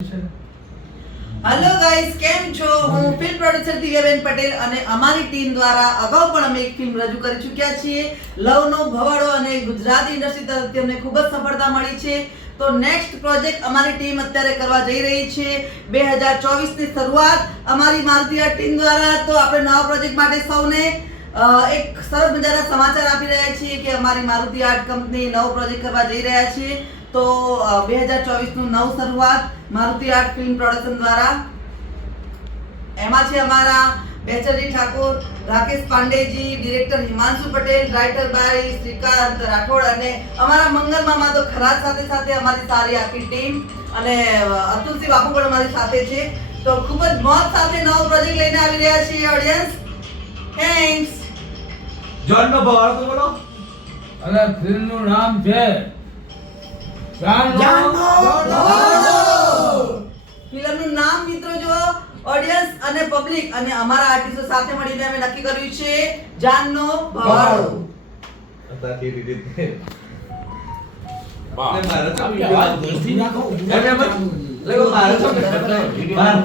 Hello guys, કેમ છો? હું ફિલ્મ પ્રોડ્યુસર દિવ્યાબેન પટેલ અને અમારી ટીમ દ્વારા અગાઉ પણ અમે એક ફિલ્મ રજૂ કરી ચૂક્યા છીએ, લવનો ભવાડો, અને ગુજરાતી ઇન્ડસ્ટ્રી તરફથી અમને ખૂબ જ સફળતા મળી છે. તો નેક્સ્ટ પ્રોજેક્ટ અમારી ટીમ અત્યારે કરવા જઈ રહી છે 2024 ની શરૂઆત અમારી મારુતિ આર્ટ ટીમ દ્વારા. તો આપણે નવા પ્રોજેક્ટ માટે સૌને એક સરસ મજાના સમાચાર આપી રહ્યા છીએ કે અમારી મારુતિ આર્ટ કંપની નવો પ્રોજેક્ટ કરવા જઈ રહ્યા છે. તો 2024 નું નવ શરૂઆત મારુતિ આર્ટ ફિલ્મ પ્રોડક્શન દ્વારા. એમાં છે અમારા Becharji Thakor, Rakesh Pandeji, director Himanshu Patel, writer by Shrikant Rathod, અને અમારા મંગલ મામા તો ખરા સાથે સાથે અમારી સારી આખી ટીમ, અને અતુલસિંહ બાપુ પણ અમારી સાથે છે. તો ખૂબ જ મોજ સાથે નવો પ્રોજેક્ટ લઈને આવી રહ્યા છીએ ઓડિયન્સ. થેન્ક્સ. જોનનો ભવાડો તો બોલો. અને ફિલ્મનું નામ છે ફિલ્મનું નામ મિત્રો જો ઓડિયન્સ અને પબ્લિક અને અમારા આર્ટિસ્ટો સાથે મળીને અમે નક્કી કર્યું છે જાનનો ભવાડો. અત્યારે કે રીતે વાહ. મારા આપણે આ દોસ્તી ના કહું. મારા